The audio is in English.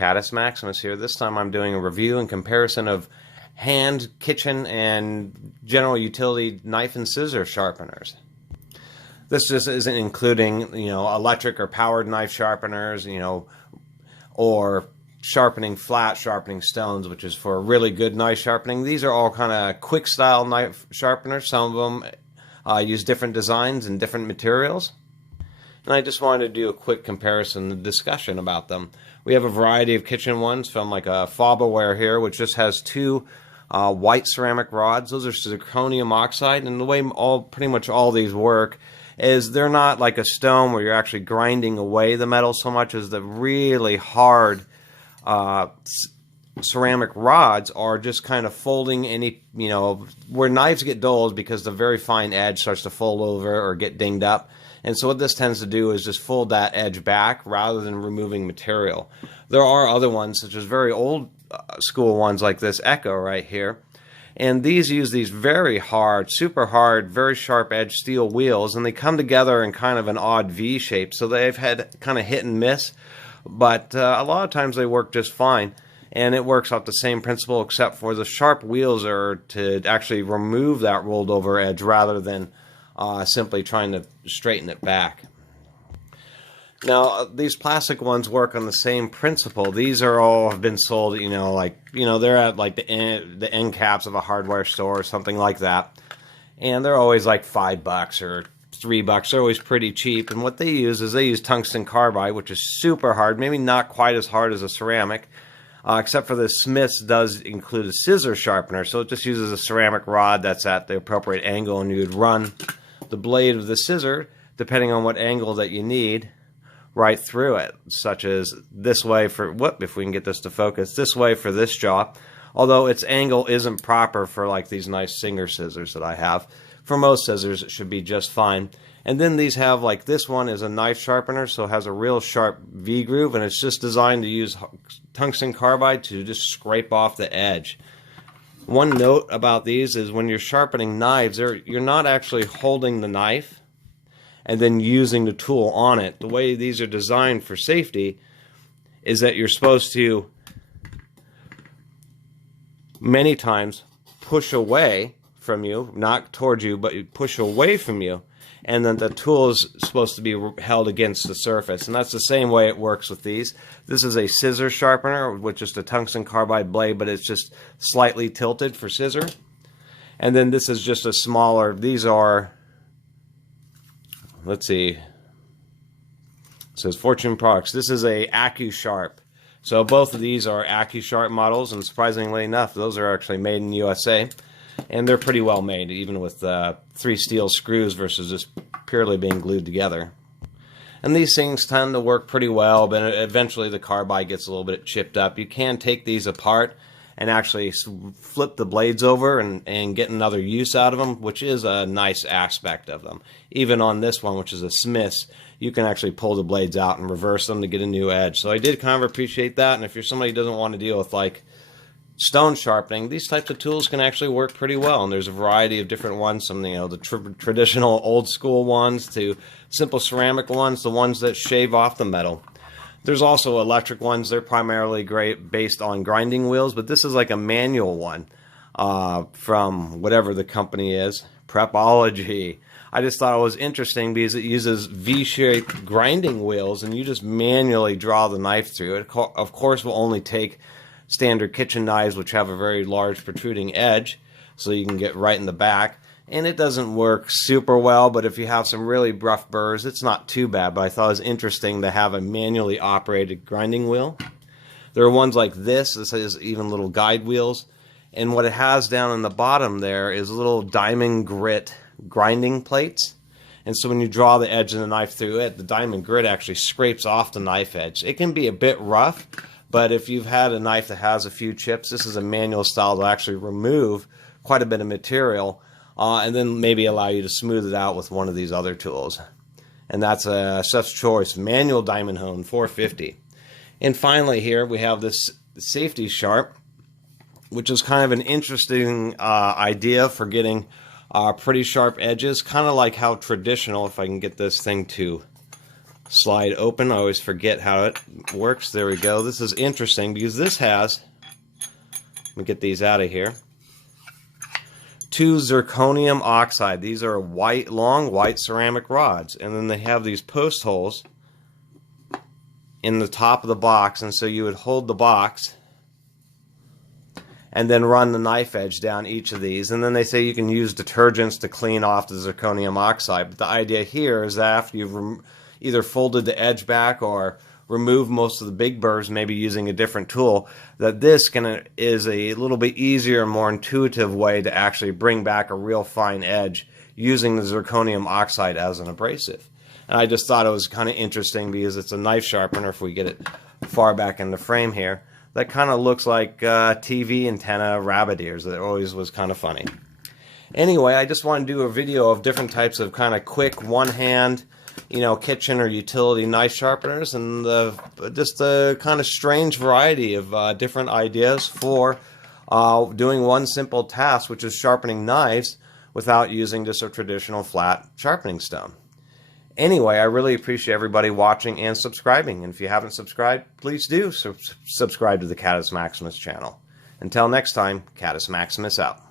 Caddis Maximus here. This time I'm doing a review and comparison of hand, kitchen, and general utility knife and scissor sharpeners. This just isn't including, electric or powered knife sharpeners, or sharpening flat, sharpening stones, which is for really good knife sharpening. These are all kind of quick style knife sharpeners. Some of them use different designs and different materials. And I just wanted to do a quick comparison and discussion about them. We have a variety of kitchen ones from like a Farberware here, which just has two white ceramic rods. Those are zirconium oxide, and the way pretty much all these work is they're not like a stone where you're actually grinding away the metal so much as the really hard ceramic rods are just kind of folding any, where knives get dulled because the very fine edge starts to fold over or get dinged up. And so what this tends to do is just fold that edge back rather than removing material. There are other ones, such as very old school ones like this Ekco right here. And these use these very hard, super hard, very sharp edge steel wheels, and they come together in kind of an odd V shape. So they've had kind of hit and miss, but a lot of times they work just fine. And it works off the same principle, except for the sharp wheels are to actually remove that rolled over edge rather than simply trying to straighten it back. Now, these plastic ones work on the same principle. These are all have been sold, they're at like the end caps of a hardware store or something like that. And they're always like $5 or $3. They're always pretty cheap. And what they use tungsten carbide, which is super hard, maybe not quite as hard as a ceramic. Except for the Smiths does include a scissor sharpener, so it just uses a ceramic rod that's at the appropriate angle, and you would run the blade of the scissor, depending on what angle that you need, right through it, such as this way for, if we can get this to focus, this way for this jaw, although its angle isn't proper for like these nice Singer scissors that I have. For most scissors, it should be just fine. And then these have, like this one is a knife sharpener, so it has a real sharp V-groove, and it's just designed to use tungsten carbide to just scrape off the edge. One note about these is when you're sharpening knives, you're not actually holding the knife and then using the tool on it. The way these are designed for safety is that you're supposed to, many times, push away from you, not towards you, but you push away from you. And then the tool is supposed to be held against the surface. And that's the same way it works with these. This is a scissor sharpener with just a tungsten carbide blade, but it's just slightly tilted for scissor. And then this is just a smaller, these are, let's see, it says Fortune Products. This is a AccuSharp. So both of these are AccuSharp models, and surprisingly enough, those are actually made in the USA. And they're pretty well made, even with 3 steel screws versus just purely being glued together. And these things tend to work pretty well, but eventually the carbide gets a little bit chipped up. You can take these apart and actually flip the blades over and get another use out of them, which is a nice aspect of them. Even on this one, which is a Smiths, you can actually pull the blades out and reverse them to get a new edge. So I did kind of appreciate that, and if you're somebody who doesn't want to deal with like stone sharpening, these types of tools can actually work pretty well, and there's a variety of different ones, from the traditional old school ones to simple ceramic ones, the ones that shave off the metal. There's also electric ones. They're primarily great based on grinding wheels, but this is like a manual one from whatever the company is, Prepology. I just thought it was interesting because it uses V-shaped grinding wheels, and you just manually draw the knife through it. Of course, will only take standard kitchen knives, which have a very large protruding edge, so you can get right in the back. And it doesn't work super well, but if you have some really rough burrs, it's not too bad. But I thought it was interesting to have a manually operated grinding wheel. There are ones like this. This has even little guide wheels. And what it has down in the bottom there is little diamond grit grinding plates. And so when you draw the edge of the knife through it, the diamond grit actually scrapes off the knife edge. It can be a bit rough, but if you've had a knife that has a few chips, this is a manual style to actually remove quite a bit of material and then maybe allow you to smooth it out with one of these other tools. And that's a Chef's Choice Manual Diamond Hone 450. And finally here we have this Saftey-Sharp, which is kind of an interesting idea for getting pretty sharp edges, kind of like how traditional, if I can get this thing to slide open. I always forget how it works. There we go. This is interesting because this has, let me get these out of here, 2 zirconium oxide. These are white, long white ceramic rods, and then they have these post holes in the top of the box, and so you would hold the box and then run the knife edge down each of these, and then they say you can use detergents to clean off the zirconium oxide. But the idea here is that after you've either folded the edge back or removed most of the big burrs, maybe using a different tool, that this is a little bit easier, more intuitive way to actually bring back a real fine edge using the zirconium oxide as an abrasive. And I just thought it was kind of interesting because it's a knife sharpener, if we get it far back in the frame here, that kind of looks like TV antenna rabbit ears. That always was kind of funny. Anyway, I just want to do a video of different types of kind of quick one-hand, kitchen or utility knife sharpeners, and just a kind of strange variety of different ideas for doing one simple task, which is sharpening knives without using just a traditional flat sharpening stone. Anyway, I really appreciate everybody watching and subscribing. And if you haven't subscribed, please do subscribe to the Catus Maximus channel. Until next time, Catus Maximus out.